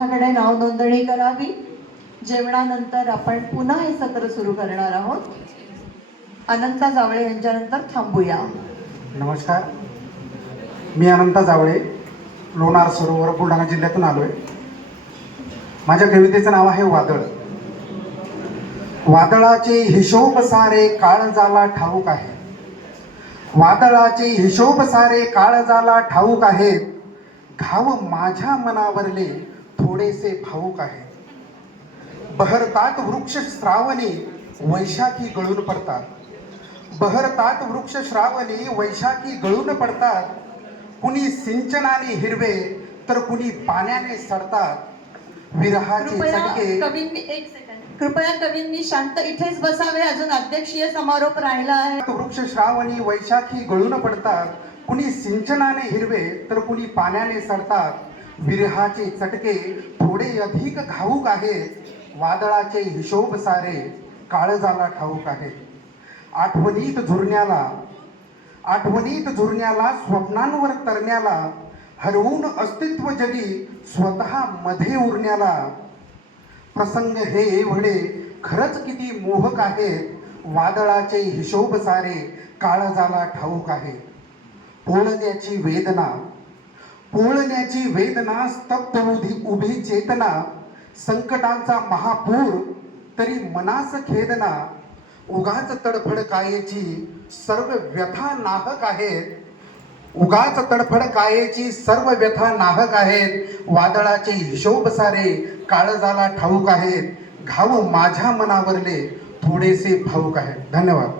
कडे नाव नोंदणी करावी। जेवणानंतर आपण पुन्हा हे सत्र सुरू करणार आहोत। अनंता जावळे यांच्यानंतर थांबूया। नमस्कार, मी अनंता जावळे, लोणार सरोवर बुलढाणा जिल्ह्यातून आलोय। माझ्या कवितेचं नाव आहे वादळ। वादळाचे हिशोब सारे काळजाला ठाऊक आहे, वादळाचे हिशोब सारे काळजाला ठाऊक आहेत। घाव माझ्या मनावरले थोडेसे भावूक आहे। बहरतात वृक्ष श्रावणी वैशाखी गळून पडतात, बहरतात वृक्ष श्रावणी वैशाखी गळून पडतात। कुणी सिंचनाने हिरवे तर कुणी पाण्याने सडतात। विरहाचे चटके कृपया कवींनी शांत इथेच बसावे। अजून अध्यक्षीय समारोप राहिला आहे। वृक्ष श्रावणी वैशाखी गळून पडतात, कुणी सिंचनाने हिरवे तर कुणी पाण्याने सडतात। विरहाचे चटके थोडे अधिक घाऊक आहेत। वादळाचे हिशोब सारे काळजाला ठाऊक आहेत। आठवणीत झुरण्याला स्वप्नांवर तरण्याला, हरवून अस्तित्व जगी स्वतः मध्ये उरण्याला। प्रसंग हे एवढे खरंच किती मोहक आहेत। वादळाचे हिशोब सारे काळजाला ठाऊक आहे। पोळण्याची वेदना स्तब्ध उभी चेतना। संकटांचा महापूर तरी मनास खेदना। उगाच तडफड कायेची सर्व व्यथा नाहक आहेत, उगाच तडफड कायेची सर्व व्यथा नाहक आहेत। वादळाचे हिशोब सारे काळजाला ठाऊक आहेत। घाव माझ्या मनावरले थोडेसे भावूक आहेत। धन्यवाद।